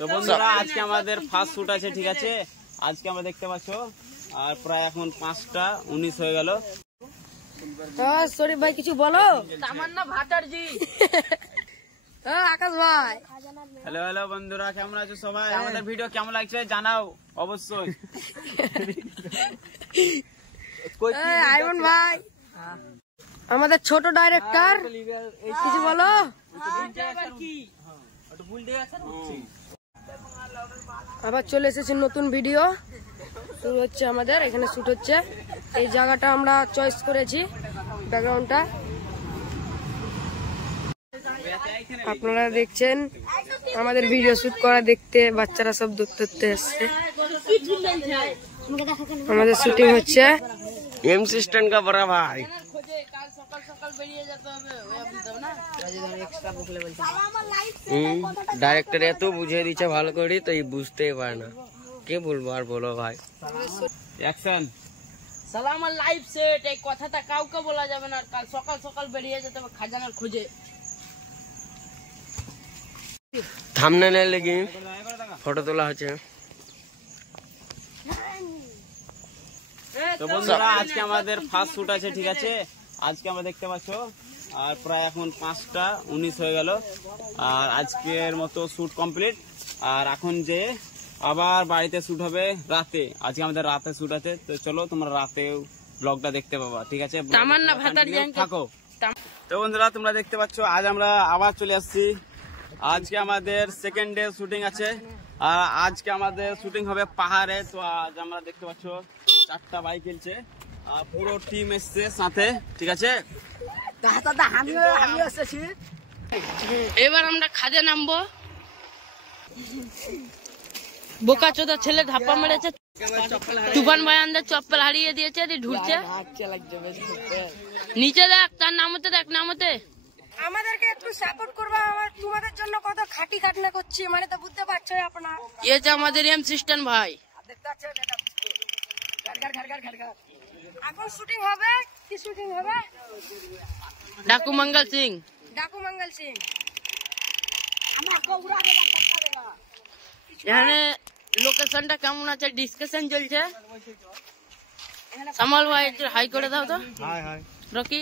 তো বন্ধুরা আজকে আমাদের ফার্স্ট শুট আছে, ঠিক আছে। আজকে আমরা দেখতে পাচ্ছ আর প্রায় এখন 5টা 19 হয়ে গেল। শরীফ ভাই কিছু বলো। তামান্না ভাটারজি আকাশ ভাই। হ্যালো হ্যালো বন্ধুরা, কেমন আছো সবাই? আমাদের ভিডিও কেমন লাগছে জানাও অবশ্যই। আইমন ভাই আমাদের ছোট ডাইরেক্টর, কিছু বলো। আবার চলে এসেছে নতুন ভিডিও শুরু হচ্ছে আমাদের এখানে শুট হচ্ছে। এই জায়গাটা আমরা চয়েস করেছি, ব্যাকগ্রাউন্ডটা আপনারা দেখছেন। আমাদের ভিডিও শুট করা দেখতে বাচ্চারা সব দেখতে এসছে। আমাদের শুটিং হচ্ছে एम सिस्टम का बड़ा भाई ডাইরেক্টর এত বুঝিয়ে দিচ্ছে ভালো করে তো এই বুঝতেই পারে না। কে বলবো আর বলো ভাই। অ্যাকশন। সালাম লাইভ সেট, এই কথাটা কাউকে বলা যাবে না। কাল সকাল সকাল বেরিয়ে যেতে হবে খাজানার খোঁজে। থাম্বনেলে লেগে ফটো তোলা হচ্ছে। তো বন্ধুরা আজকে আমাদের ফার্স্ট শুট আছে, ঠিক আছে। আজকে আমরা দেখতে পাচ্ছ আর প্রায় এখন 5টা 19 হয়ে গেল। আর আজকের মতো শুট কমপ্লিট। আর এখন যে আবার বাড়িতে শুট হবে রাতে। আজকে আমাদের রাতে শুট আছে, তো চলো তোমরা রাতে ব্লগটা দেখতে পাবা, ঠিক আছে। তামান্না ভাটারজি থাকো। তো বন্ধুরা তোমরা দেখতে পাচ্ছ আজ আমরা আবার চলে আসছি। আজকে আমাদের সেকেন্ড ডে শুটিং আছে। আর আজকে আমাদের শুটিং হবে পাহাড়ে। তো আজ আমরা দেখতে পাচ্ছ 4টা বাইক খেলছে আর পুরো টিম এসছে সাথে, ঠিক আছে। এবার আমরা খাদে নামবো। বোকা চোদা ছেলে ধাপ্পা মেরেছে। তুফান ভাই আমাদের চপ্পল হারিয়ে দিয়েছে, ঢুকছে নিচে। দেখ তার নামতে, দেখ নামতে। আমাদেরকে একটু সাপোর্ট করবা। তোমাদের জন্য কত খাটি খাটনা করছি, মানে তো বুঝতে পারছো আপনার। ये যে আমাদের এম সিস্টেম ভাই। এখন শুটিং হবে। কি শুটিং হবে? ডাকু মঙ্গল সিং। ডাকু মঙ্গল সিং। এখানে লোকেশনটা কেমন আছে ডিসকাশন চলছে। সামাল ভাই একটু হাই করে দাও তো। রকি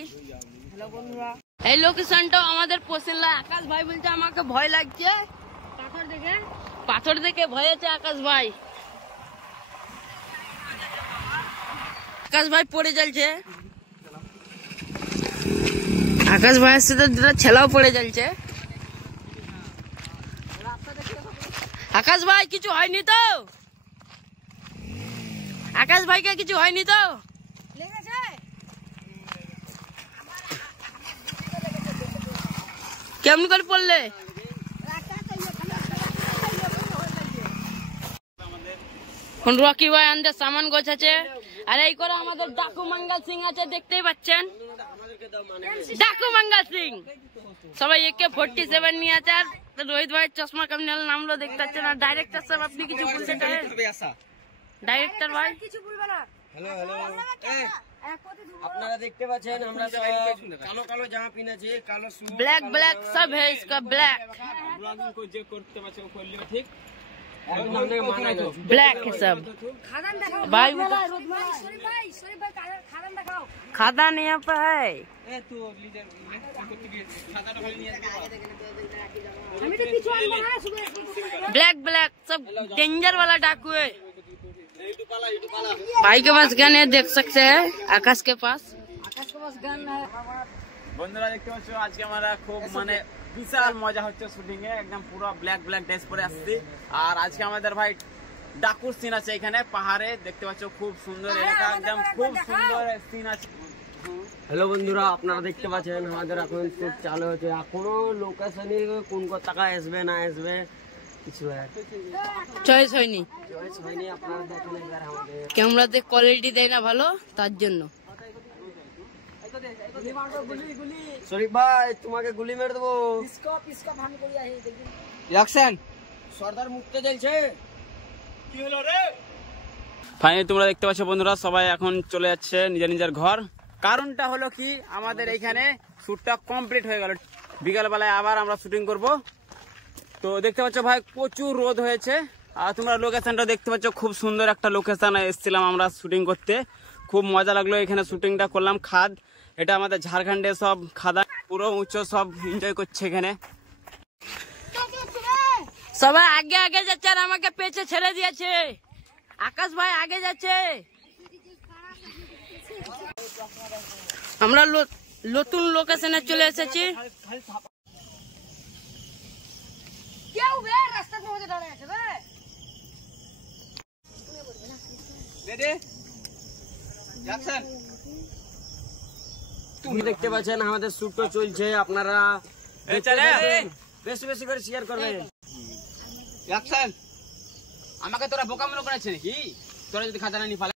এই লোকেশনটা আমাদের পছন্দ। আকাশ ভাই বলছে আমাকে ভয় লাগছে পাথর দেখে ভয় আছে আকাশ ভাই। আকাশ ভাই পড়ে চলছে। আকাশ ভাইয়ের সাথে দুটো ছেলেও পড়ে চলছে। আকাশ ভাই কিছু হয়নি তো? আকাশ ভাইকে কিছু হয়নি তো? কেমন করে পড়লে? রকি ভাই আমাদের সামান গোছাচ্ছে। আর এই করে আমাদের ডাকু মঙ্গল সিং আছে, দেখতেই পাচ্ছেন ডাকু মঙ্গল সিং। সবাই AK-47 নিয়ে আছে। আর রোহিত ভাই চশমা কেমন নামলো দেখতে পাচ্ছেন। আর ডাইরেক্টর সাহেব আপনি কিছু বলতে চান? ডাইরেক্টর ভাই কিছু বলবে না। হ্যালো হ্যালো, আপনারা দেখতে পাচ্ছেন আমরা কালো কালো জামা পিনেছি, কালো শু। ब्लैक ब्लैक सब है इसका ब्लैक। ব্লগিং কো যে করতে পারছে ও করলে ঠিক। ब्लैक है सब খাদান দেখাও भाई। শরীফ ভাই খাদান দেখাও। खादान यहाँ पे है। আমি তো কিছু আনবো না। ब्लैक ब्लैक सब डेंजर वाला डाकू है। भाई के पास गन है, देख सकते हैं आकाश के पास। বন্ধুরা দেখতে পাচ্ছ আজকে আমরা খুব মানে বিশাল মজা হচ্ছে শুটিং এ। একদম পুরো ব্ল্যাক ব্ল্যাক ড্রেস পরে আসছি। আর আজকে আমাদের ভাই ডাকুর সিন আছে এখানে পাহাড়ে, দেখতে পাচ্ছ খুব সুন্দর এলাকা, একদম খুব সুন্দর সিন আছে। হ্যালো বন্ধুরা, আপনারা দেখতে পাচ্ছেন আমাদের এখন শুট চালু হচ্ছে। এখনো লোকেশনে কোন টাকা আসবে না আসবে কিছু চয়েস হয়নি। চয়েস হয়নি। আপনারা দেখেন একবার আমাদের ক্যামেরাতে কোয়ালিটি দেয় না ভালো, তার জন্য। শরীফ ভাই তোমাকে গুলি মেরে দেবো। অ্যাকশন। সর্দার মুক্ত জ্বলছে। কি হলো রে? ফাইনালি তোমরা দেখতে পাচ্ছ বন্ধুরা সবাই এখন চলে যাচ্ছে নিজের নিজের ঘর। কারণটা হলো কি আমাদের এইখানে শুটটা কমপ্লিট হয়ে গেল। বিকাল বেলায় আবার আমরা শুটিং করব। তো দেখতে পাচ্ছ ভাই প্রচুর রোদ হয়েছে। আর তোমরা লোকেশনটা দেখতে পাচ্ছ, খুব সুন্দর একটা লোকেশন এসেছিলাম আমরা শুটিং করতে, খুব মজা লাগলো এখানে শুটিংটা করলাম। খাদ, এটা আমাদের ঝাড়খণ্ডে সব খাদা পুরো উঁচু, সব এনজয় করছে এখানে। সবাই আগে আগে যাচ্ছে আর আমাকে পেছে ছেড়ে দিয়েছে। আকাশ ভাই আগে যাচ্ছে। আমরা নতুন লোকেশনে চলে এসেছি। তুমি দেখতে পাচ্ছেন আমাদের শুট তো চলছে, আপনারা বেশি বেশি করে শেয়ার করবেন। আমাকে তোরা বোকা মনে করেছে নাকি? তোরা যদি খাতা না নি